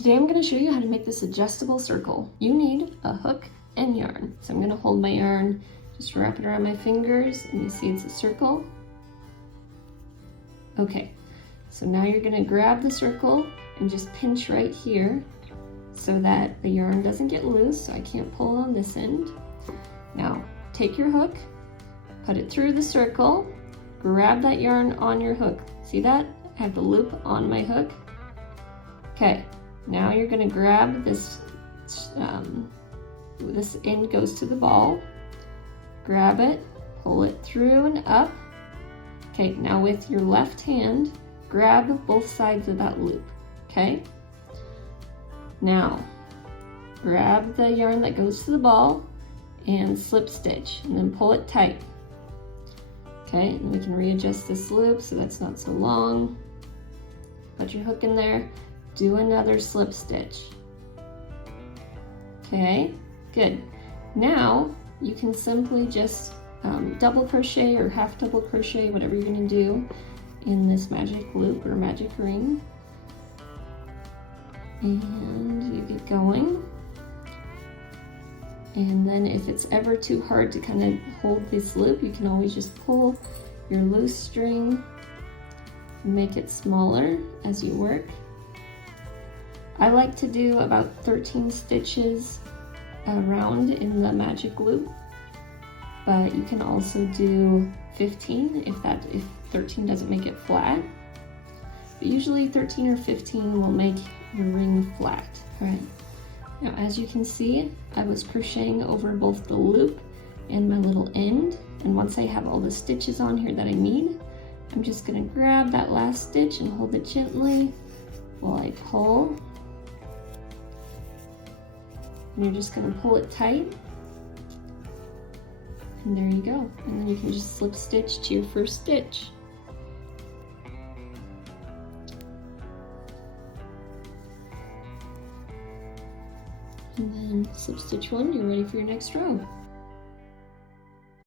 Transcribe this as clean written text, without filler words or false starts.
Today I'm going to show you how to make this adjustable circle. You need a hook and yarn. So I'm going to hold my yarn, just wrap it around my fingers, and you see it's a circle. Okay, so now you're going to grab the circle and just pinch right here so that the yarn doesn't get loose, so I can't pull on this end. Now take your hook, put it through the circle, grab that yarn on your hook. See that? I have the loop on my hook. Okay, now you're going to grab this, this end goes to the ball, grab it, pull it through and up. Okay, now with your left hand, grab both sides of that loop, okay? Now, grab the yarn that goes to the ball and slip stitch, and then pull it tight. Okay, and we can readjust this loop so that's not so long. Put your hook in there, do another slip stitch. Okay, good. Now, you can simply just double crochet or half double crochet, whatever you're gonna do in this magic loop or magic ring. And you get going. And then if it's ever too hard to kind of hold this loop, you can always just pull your loose string and make it smaller as you work. I like to do about 13 stitches around in the magic loop, but you can also do 15 if 13 doesn't make it flat. But usually 13 or 15 will make your ring flat. All right. Now, as you can see, I was crocheting over both the loop and my little end. And once I have all the stitches on here that I need, I'm just gonna grab that last stitch and hold it gently while I pull. And you're just gonna pull it tight. And there you go. And then you can just slip stitch to your first stitch. And then slip stitch one, you're ready for your next row.